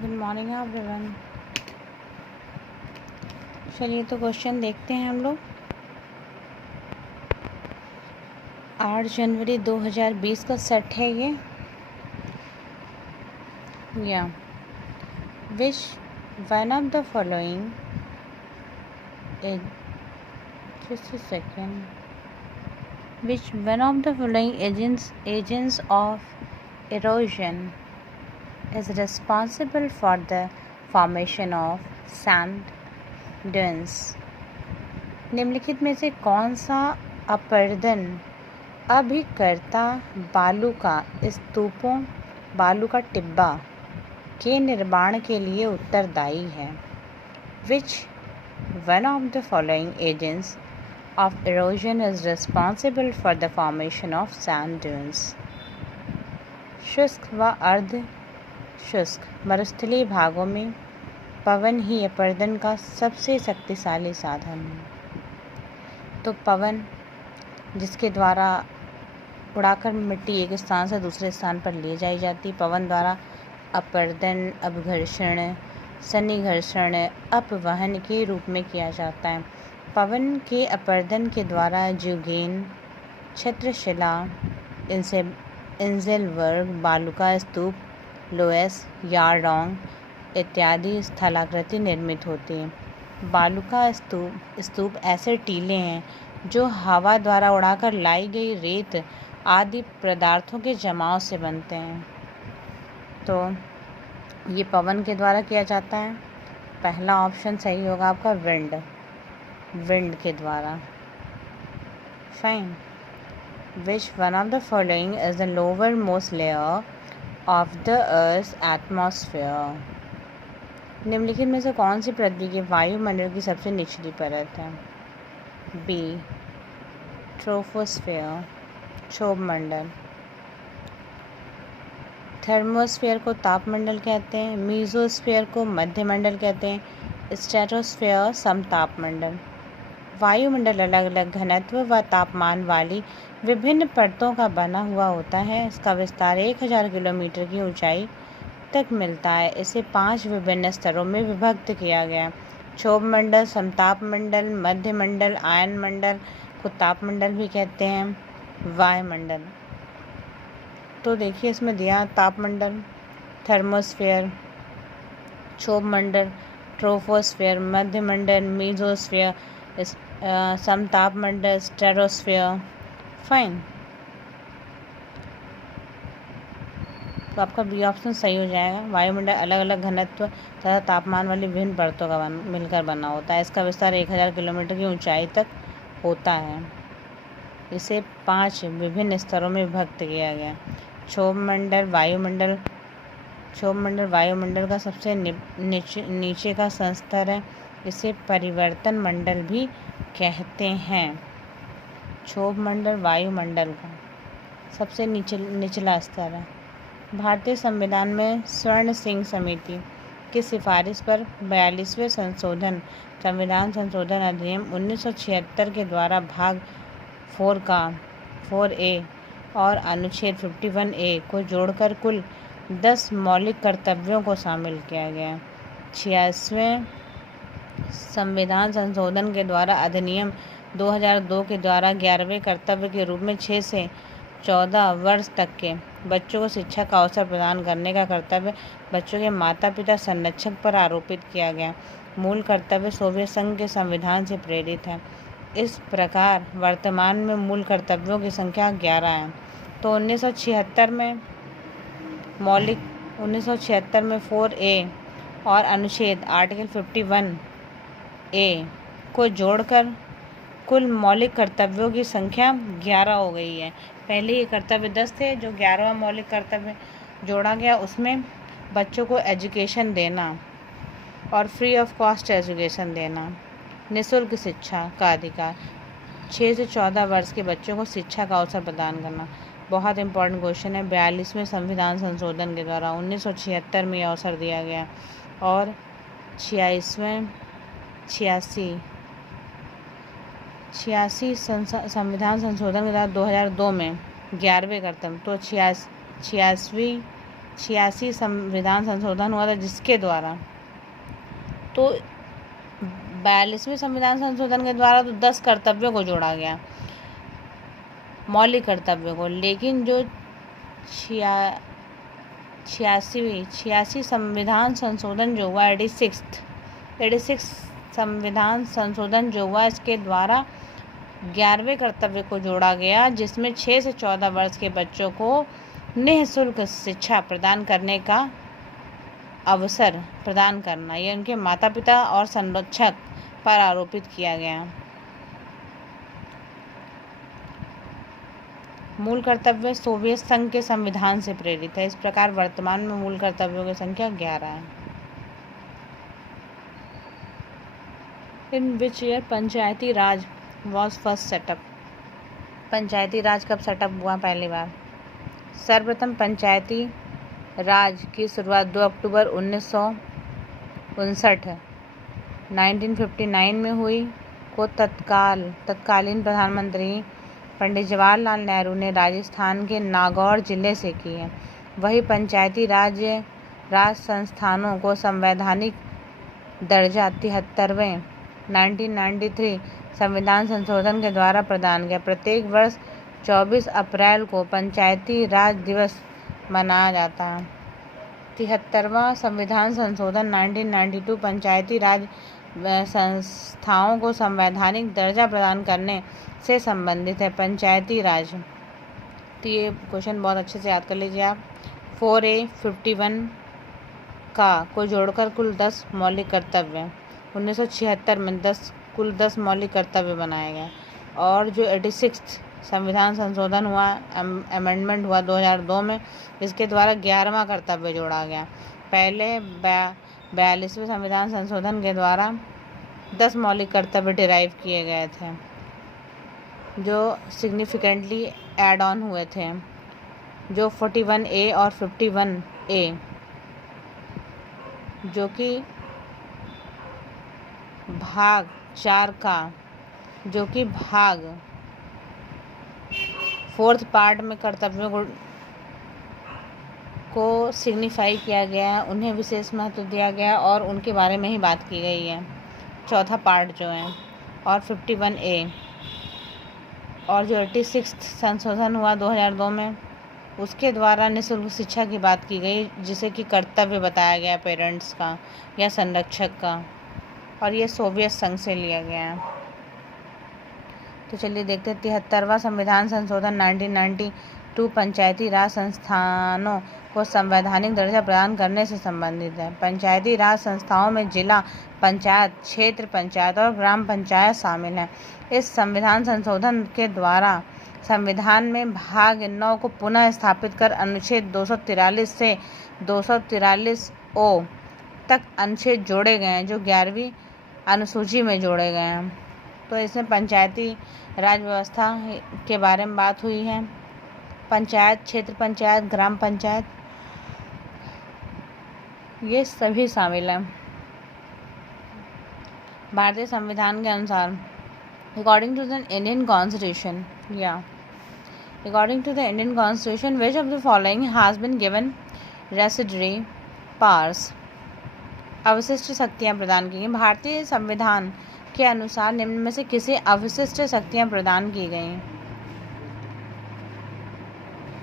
Good morning everyone. चलिए तो question देखते हैं हम लोग। 8 जनवरी 2020 का सेट है ये। या which one of the following just a second. Which one of the following agents of erosion is responsible for the formation of sand dunes? निम्नलिखित में से कौन सा अपरदन अभिकर्ता बालू का टिब्बा के निर्माण के लिए उत्तरदायी है? Which one of the following agents of erosion is responsible for the formation of sand dunes? शुष्क व अर्ध शुष्क मरुस्थलीय भागों में पवन ही अपरदन का सबसे शक्तिशाली साधन है। तो पवन जिसके द्वारा उड़ाकर मिट्टी एक स्थान से दूसरे स्थान पर ले जाई जाती, पवन द्वारा अपरदन, अपघर्षण, सन्निघर्षण, अपवहन के रूप में किया जाता है। पवन के अपरदन के द्वारा ज्यूगेन, छत्रशिला, इंजेलवर्ग, बालुका स्तूप, लोएस, यारडोंग इत्यादि स्थलाकृति निर्मित होती हैं। बालुका स्तूप ऐसे टीले हैं जो हवा द्वारा उड़ाकर लाई गई रेत आदि पदार्थों के जमाव से बनते हैं। तो ये पवन के द्वारा किया जाता है। पहला ऑप्शन सही होगा आपका विंड के द्वारा। Fine. Which one of the following is the lower most layer of the earth atmosphere? निम्नलिखित में से कौन सी पृथ्वी के वायुमंडल की सबसे निचली परत है? B troposphere, क्षोभमंडल। थर्मोस्फेयर को तापमंडल कहते हैं, मीजोस्फेयर को मध्यमंडल कहते हैं, स्ट्रेटोस्फेयर समतापमंडल। वायुमंडल अलग अलग घनत्व व तापमान वाली विभिन्न परतों का बना हुआ होता है। इसका विस्तार 1000 किलोमीटर की ऊंचाई तक मिलता है। इसे 5 विभिन्न स्तरों में विभक्त किया गया है। क्षोभमंडल, समतापमंडल, मध्यमंडल, आयनमंडल को तापमंडल भी कहते हैं, वायुमंडल। तो देखिए इसमें दिया तापमंडल, थर्मोस्फेयर, क्षोभमंडल, ट्रोपोस्फेयर, मध्यमंडल, मीजोस्फेयर, समतापमंडल, स्ट्रेटोस्फेयर। फाइन। तो आपका बी ऑप्शन सही हो जाएगा। वायुमंडल अलग अलग घनत्व तथा तापमान वाली विभिन्न परतों का मिलकर बना होता है। इसका विस्तार 1000 किलोमीटर की ऊंचाई तक होता है। इसे 5 विभिन्न स्तरों में विभक्त किया गया। क्षोभमंडल वायुमंडल का सबसे नीचे का संस्तर है। इसे परिवर्तन मंडल भी कहते हैं। क्षोभमंडल वायुमंडल का सबसे निचला स्तर है। भारतीय संविधान में स्वर्ण सिंह समिति की सिफारिश पर 42वें संविधान संशोधन अधिनियम 1976 के द्वारा भाग 4A और अनुच्छेद 51A को जोड़कर कुल 10 मौलिक कर्तव्यों को शामिल किया गया। 86वें संविधान संशोधन के द्वारा अधिनियम 2002 के द्वारा 11वें कर्तव्य के रूप में 6 से 14 वर्ष तक के बच्चों को शिक्षा का अवसर प्रदान करने का कर्तव्य बच्चों के माता पिता संरक्षक पर आरोपित किया गया। मूल कर्तव्य सोवियत संघ के संविधान से प्रेरित है। इस प्रकार वर्तमान में मूल कर्तव्यों की संख्या 11 है। तो 1976 में 4A और अनुच्छेद आर्टिकल 51A को जोड़कर कुल मौलिक कर्तव्यों की संख्या 11 हो गई है। पहले ये कर्तव्य 10 थे, जो 11वां मौलिक कर्तव्य जोड़ा गया उसमें बच्चों को एजुकेशन देना और फ्री ऑफ कॉस्ट एजुकेशन देना, निःशुल्क शिक्षा का अधिकार, 6 से 14 वर्ष के बच्चों को शिक्षा का अवसर प्रदान करना। बहुत इंपॉर्टेंट क्वेश्चन है। 42वें संविधान संशोधन के द्वारा 1976 में अवसर दिया गया और 86 संविधान संशोधन के द्वारा 2002 में 11वें कर्तव्य। तो 1986 संविधान संशोधन हुआ था, जिसके द्वारा तो 42वें संविधान संशोधन के द्वारा तो 10 कर्तव्यों को जोड़ा गया, मौलिक कर्तव्यों को। लेकिन जो 86 संविधान संशोधन जो हुआ, 86 संविधान संशोधन जो हुआ, इसके द्वारा 11वें कर्तव्य को जोड़ा गया, जिसमें 6 से 14 वर्ष के बच्चों को निःशुल्क शिक्षा प्रदान करने का अवसर प्रदान करना, यह उनके माता पिता और संरक्षक पर आरोपित किया गया। मूल कर्तव्य सोवियत संघ के संविधान से प्रेरित है। इस प्रकार वर्तमान में मूल कर्तव्यों की संख्या 11 है। In which year Panchayati Raj was first set up. Panchayati Raj कब सेटअप हुआ पहली बार? सर्वप्रथम पंचायती राज की शुरुआत 2 अक्टूबर 1959 1959 में हुई को तत्कालीन प्रधानमंत्री पंडित जवाहरलाल नेहरू ने राजस्थान के नागौर जिले से की है। वही पंचायती राज संस्थानों को संवैधानिक दर्जा 73वें 1993 संविधान संशोधन के द्वारा प्रदान किया। प्रत्येक वर्ष 24 अप्रैल को पंचायती राज दिवस मनाया जाता है। 73वां संविधान संशोधन 1992 पंचायती राज संस्थाओं को संवैधानिक दर्जा प्रदान करने से संबंधित है। पंचायती राज, तो ये क्वेश्चन बहुत अच्छे से याद कर लीजिए आप। 4A 51 को जोड़कर कुल 10 मौलिक कर्तव्य 1976 में कुल 10 मौलिक कर्तव्य बनाए गए। और जो 86 संविधान संशोधन हुआ, अमेंडमेंट हुआ 2002 में, इसके द्वारा 11वां कर्तव्य जोड़ा गया। पहले 42वें संविधान संशोधन के द्वारा 10 मौलिक कर्तव्य डिराइव किए गए थे, जो सिग्निफिकेंटली ऐड ऑन हुए थे, जो 41A और 51A, जो कि भाग 4 का, जो कि भाग 4th पार्ट में कर्तव्यों को सिग्निफाई किया गया, उन्हें विशेष महत्व दिया गया और उनके बारे में ही बात की गई है। चौथा पार्ट जो है, और 51A, और जो 86 संशोधन हुआ 2002 में, उसके द्वारा निःशुल्क शिक्षा की बात की गई, जिसे कि कर्तव्य बताया गया पेरेंट्स का या संरक्षक का, और ये सोवियत संघ से लिया गया है। तो चलिए देखते हैं 73वां संविधान संशोधन 1992 पंचायती राज संस्थानों को संवैधानिक दर्जा प्रदान करने से संबंधित है। पंचायती राज संस्थाओं में जिला पंचायत, क्षेत्र पंचायत और ग्राम पंचायत शामिल हैं। इस संविधान संशोधन के द्वारा संविधान में भाग 9 को पुनः स्थापित कर अनुच्छेद 243 से 243O तक अनुच्छेद जोड़े गए हैं, जो 11वीं अनुसूची में जोड़े गए हैं। तो इसमें पंचायती राज व्यवस्था के बारे में बात हुई है। पंचायत, क्षेत्र पंचायत, ग्राम पंचायत, ये सभी शामिल हैं। भारतीय संविधान के अनुसार according to the Indian constitution which of the following has been given residuary powers? अवशिष्ट शक्तियाँ प्रदान की गई। भारतीय संविधान के अनुसार निम्न में से किसे अवशिष्ट शक्तियाँ प्रदान की गई?